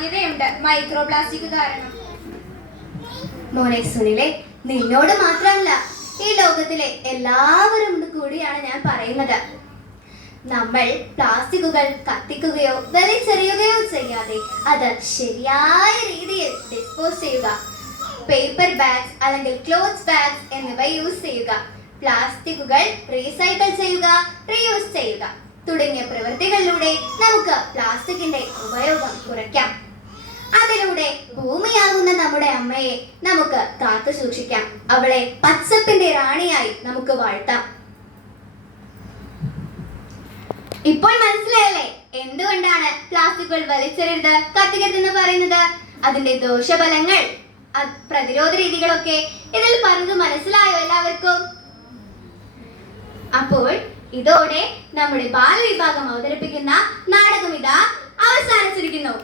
സാധ്യതയുണ്ട് micro plastic കാരണം. മോനെ സുനിലെ, നിന്നോട് മാത്രമല്ല, ഈ ലോകത്തിലെ എല്ലാവരും കൂടിയാണ് ഞാൻ പറയുന്നത്. നമ്മൾ പ്ലാസ്റ്റിക്കുകൾ കത്തിക്കുകയോ വലിച്ചെറിയുകയോ ചെയ്യാതെ അത് ശരിയായ രീതിയിൽ ഡിസ്പോസ് ചെയ്യുക. പേപ്പർ ബാഗ്സ് അല്ലെങ്കിൽ ക്ലോത്ത് ബാഗ്സ് എന്നിവ യൂസ് ചെയ്യുക. പ്ലാസ്റ്റിക്കുകൾ റീസൈക്കിൾ ചെയ്യുക, റീയൂസ് ചെയ്യുക തുടങ്ങിയ പ്രവൃത്തികളിലൂടെ നമുക്ക് പ്ലാസ്റ്റിക്കിന്റെ ഉപയോഗം കുറയ്ക്കാം. അതിലൂടെ ഭൂമിയാകുന്ന നമ്മുടെ അമ്മയെ നമുക്ക് കാത്തു സൂക്ഷിക്കാം. അവളെ പച്ചപ്പിന്റെ റാണിയായി നമുക്ക് വാഴ്ത്താം. ഇപ്പോൾ മനസ്സിലായല്ലേ എന്തുകൊണ്ടാണ് പ്ലാസ്റ്റിക്കുകൾ വലിച്ചെറിയരുത്, കത്തിക്കരുതെന്ന് പറയുന്നത്? അതിന്റെ ദോഷഫലങ്ങൾ, പ്രതിരോധ രീതികളൊക്കെ ഇതിൽ പറഞ്ഞത് മനസ്സിലായോ എല്ലാവർക്കും? അപ്പോൾ ഇതോടെ നമ്മുടെ ബാലവിഭാഗം അവതരിപ്പിക്കുന്ന നാടകം ഇതാ അവസാനിച്ചിരിക്കുന്നു.